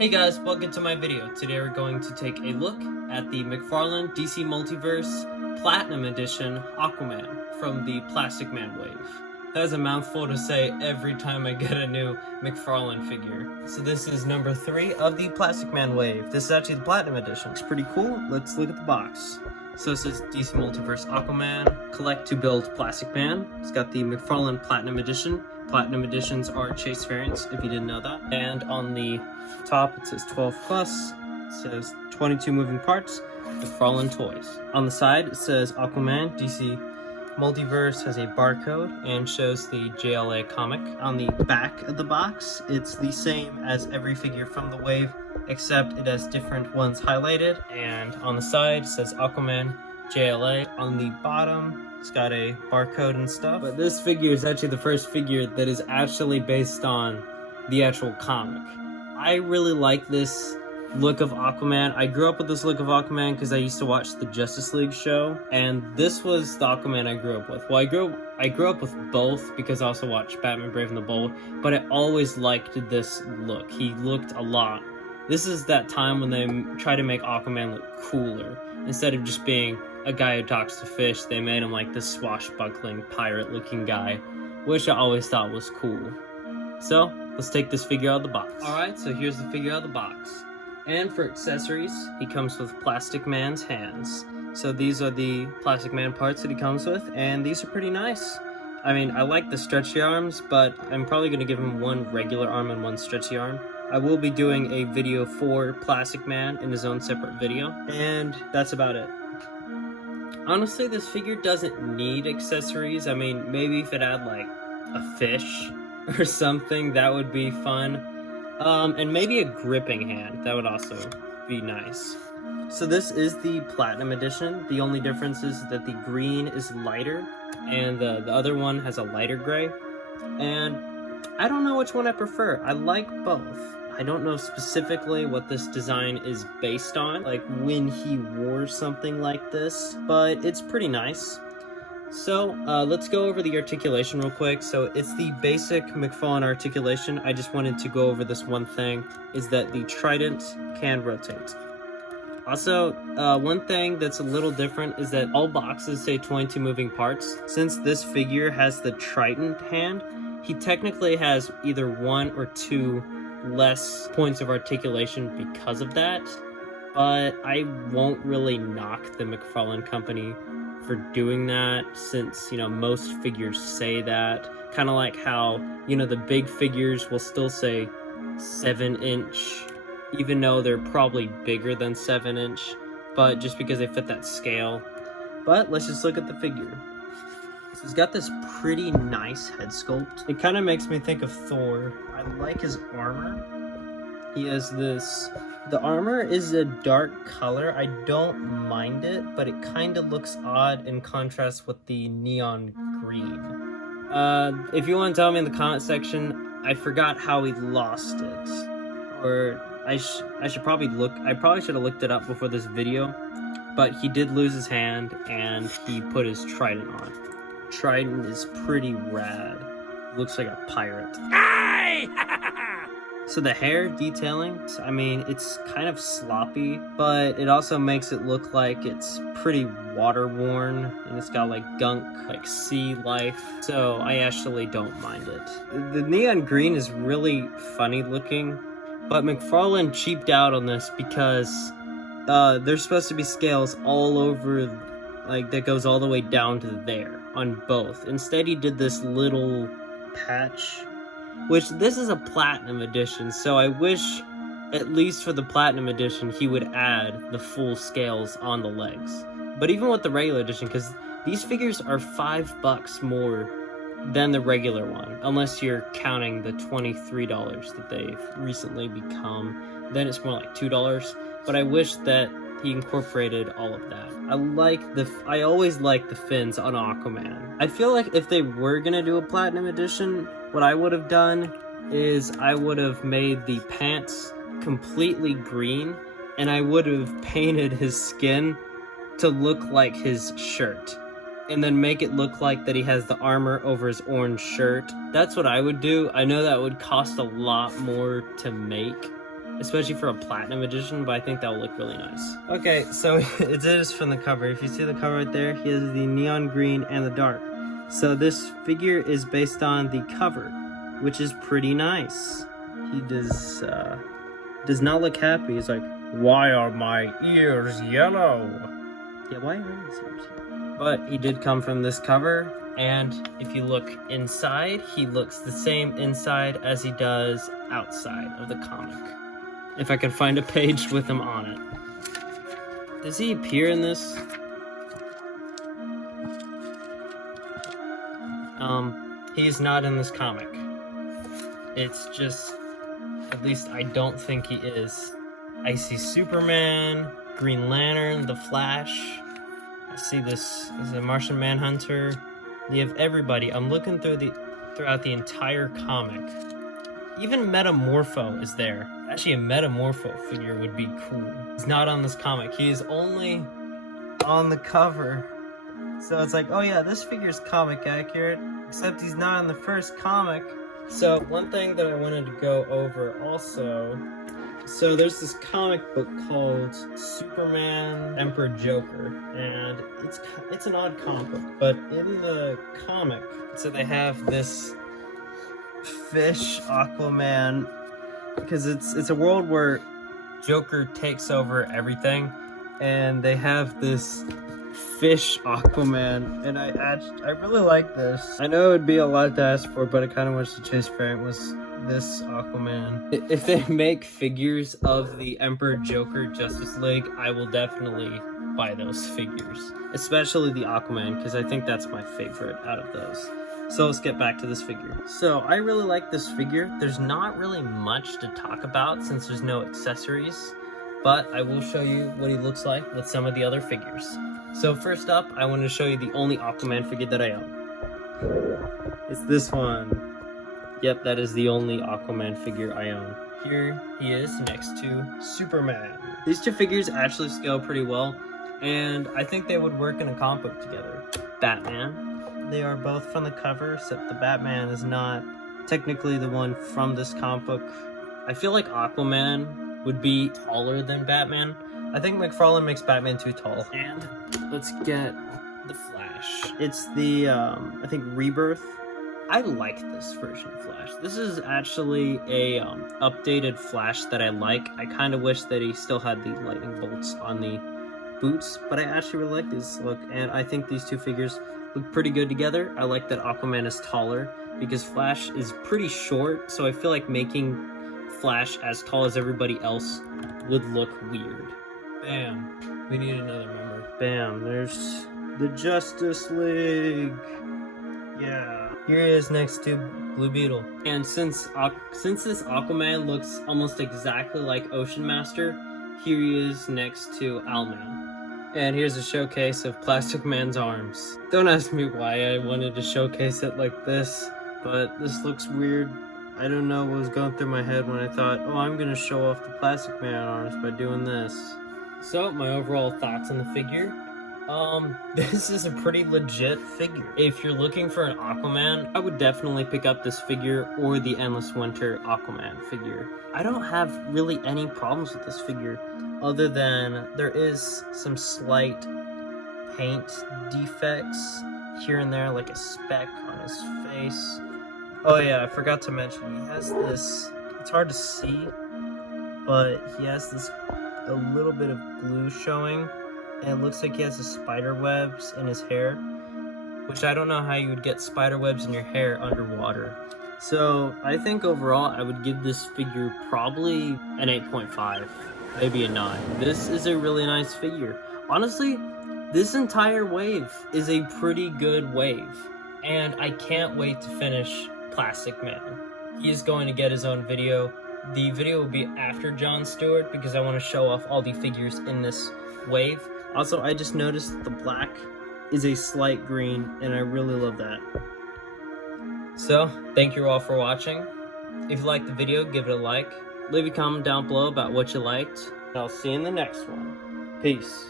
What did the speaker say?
Hey guys, welcome to my video. Today we're going to take a look at the Mcfarlane DC Multiverse Platinum Edition Aquaman from the Plastic Man wave. That is a mouthful to say every time I get a new Mcfarlane figure. So this is number 3 of the Plastic Man wave. This is actually the Platinum Edition. It's pretty cool. Let's look at the box. So it says DC Multiverse Aquaman, collect to build Plastic Man. It's got the Mcfarlane Platinum Edition. Platinum Editions are chase variants, if you didn't know that. And on the top it says 12 plus, it says 22 moving parts, Mcfarlane toys. On the side it says Aquaman, DC Multiverse has a barcode and shows the JLA comic. On the back of the box, it's the same as every figure from the wave, except it has different ones highlighted. And on the side it says Aquaman, JLA. On the bottom, it's got a barcode and stuff. But this figure is actually the first figure that is actually based on the actual comic. I really like this look of Aquaman. I grew up with this look of Aquaman because I used to watch the Justice League show, and this was the Aquaman I grew up with. Well, I grew up with both because I also watched Batman Brave and the Bold, but I always liked this look. He looked a lot. This is that time when they try to make Aquaman look cooler. Instead of just being a guy who talks to fish, they made him like this swashbuckling pirate-looking guy, which I always thought was cool. So, let's take this figure out of the box. Alright, so here's the figure out of the box. And for accessories, he comes with Plastic Man's hands. So these are the Plastic Man parts that he comes with, and these are pretty nice. I mean, I like the stretchy arms, but I'm probably going to give him one regular arm and one stretchy arm. I will be doing a video for Plastic Man in his own separate video, and that's about it. Honestly, this figure doesn't need accessories. I mean, maybe if it had like a fish or something, that would be fun. And maybe a gripping hand, that would also be nice. So this is the Platinum Edition. The only difference is that the green is lighter, and the other one has a lighter gray. And I don't know which one I prefer. I like both. I don't know specifically what this design is based on, like when he wore something like this, but it's pretty nice. So, let's go over the articulation real quick. So, it's the basic Mcfarlane articulation. I just wanted to go over this one thing, is that the trident can rotate. Also, one thing that's a little different is that all boxes say 22 moving parts. Since this figure has the trident hand, he technically has either 1 or 2 less points of articulation because of that. But I won't really knock the Mcfarlane company for doing that, since, you know, most figures say that. Kind of like how, you know, the big figures will still say 7-inch, even though they're probably bigger than 7-inch, but just because they fit that scale. But let's just look at the figure. So he's got this pretty nice head sculpt. It kind of makes me think of Thor. I like his armor. He has this... The armor is a dark color. I don't mind it, but it kind of looks odd in contrast with the neon green. If you want to tell me in the comment section, I forgot how he lost it. Or I should probably look... I probably should have looked it up before this video. But he did lose his hand, and he put his trident on. Trident is pretty rad. Looks like a pirate. So the hair detailing, I mean, it's kind of sloppy, but it also makes it look like it's pretty water-worn, and it's got like gunk, like sea life, so I actually don't mind it. The neon green is really funny looking, but Mcfarlane cheaped out on this because there's supposed to be scales all over, like that goes all the way down to there on both. Instead, he did this little patch, which this is a Platinum Edition, so I wish, at least for the Platinum Edition, he would add the full scales on the legs. But even with the regular edition, because these figures are $5 more than the regular one, unless you're counting the $23 that they've recently become, then it's more like $2, but I wish that he incorporated all of that. I always like the fins on Aquaman. I feel like if they were gonna do a Platinum Edition, what I would have done is I would have made the pants completely green, and I would have painted his skin to look like his shirt, and then make it look like that he has the armor over his orange shirt. That's what I would do. I know that would cost a lot more to make, especially for a platinum edition, but I think that will look really nice. Okay, so it is from the cover. If you see the cover right there, he has the neon green and the dark. So this figure is based on the cover, which is pretty nice. He does not look happy. He's like, why are my ears yellow? Yeah, why are his ears yellow? But he did come from this cover, and if you look inside, he looks the same inside as he does outside of the comic. If I can find a page with him on it. Does he appear in this? He's not in this comic. It's just, at least I don't think he is. I see Superman, Green Lantern, The Flash. I see this is a Martian Manhunter. You have everybody. I'm looking throughout the entire comic. Even Metamorpho is there. Actually, a Metamorpho figure would be cool. He's not on this comic. He is only on the cover. So it's like, oh yeah, this figure is comic accurate, except he's not in the first comic. So one thing that I wanted to go over also, so there's this comic book called Superman Emperor Joker, and it's an odd comic book, but in the comic, so they have this fish Aquaman, because it's a world where Joker takes over everything, and they have this fish Aquaman, and I really like this. I know it would be a lot to ask for, but I kind of wish the chase variant was this Aquaman. If they make figures of the Emperor Joker Justice League, I will definitely buy those figures, especially the Aquaman, because I think that's my favorite out of those. So let's get back to this figure. So I really like this figure. There's not really much to talk about since there's no accessories, but I will show you what he looks like with some of the other figures. So first up, I want to show you the only Aquaman figure that I own. It's this one. Yep, that is the only Aquaman figure I own. Here he is next to Superman. These two figures actually scale pretty well, and I think they would work in a comic book together. Batman. They are both from the cover, except the Batman is not technically the one from this comic book. I feel like Aquaman would be taller than Batman. I think Mcfarlane makes Batman too tall. And let's get the Flash. It's the, I think, Rebirth. I like this version of Flash. This is actually a updated Flash that I like. I kind of wish that he still had the lightning bolts on the boots, but I actually really like this look, and I think these two figures look pretty good together. I like that Aquaman is taller because Flash is pretty short, so I feel like making Flash as tall as everybody else would look weird. Bam. We need another member. Bam. There's the Justice League. Yeah. Here he is next to Blue Beetle. And since this Aquaman looks almost exactly like Ocean Master, here he is next to Owlman. And here's a showcase of Plastic Man's arms. Don't ask me why I wanted to showcase it like this, but this looks weird. I don't know what was going through my head when I thought, oh, I'm gonna show off the Plastic Man arms by doing this. So, my overall thoughts on the figure. This is a pretty legit figure. If you're looking for an Aquaman, I would definitely pick up this figure or the Endless Winter Aquaman figure. I don't have really any problems with this figure, other than there is some slight paint defects here and there, like a speck on his face. Oh yeah, I forgot to mention, he has this, it's hard to see, but he has this a little bit of glue showing, and it looks like he has the spider webs in his hair, which I don't know how you would get spider webs in your hair underwater. So I think overall I would give this figure probably an 8.5, maybe a 9. This is a really nice figure. Honestly, this entire wave is a pretty good wave, and I can't wait to finish Plastic Man. He is going to get his own video. The video will be after Jon Stewart because I want to show off all the figures in this wave. Also, I just noticed the black is a slight green, and I really love that. So, thank you all for watching. If you liked the video, give it a like. Leave a comment down below about what you liked. And I'll see you in the next one. Peace.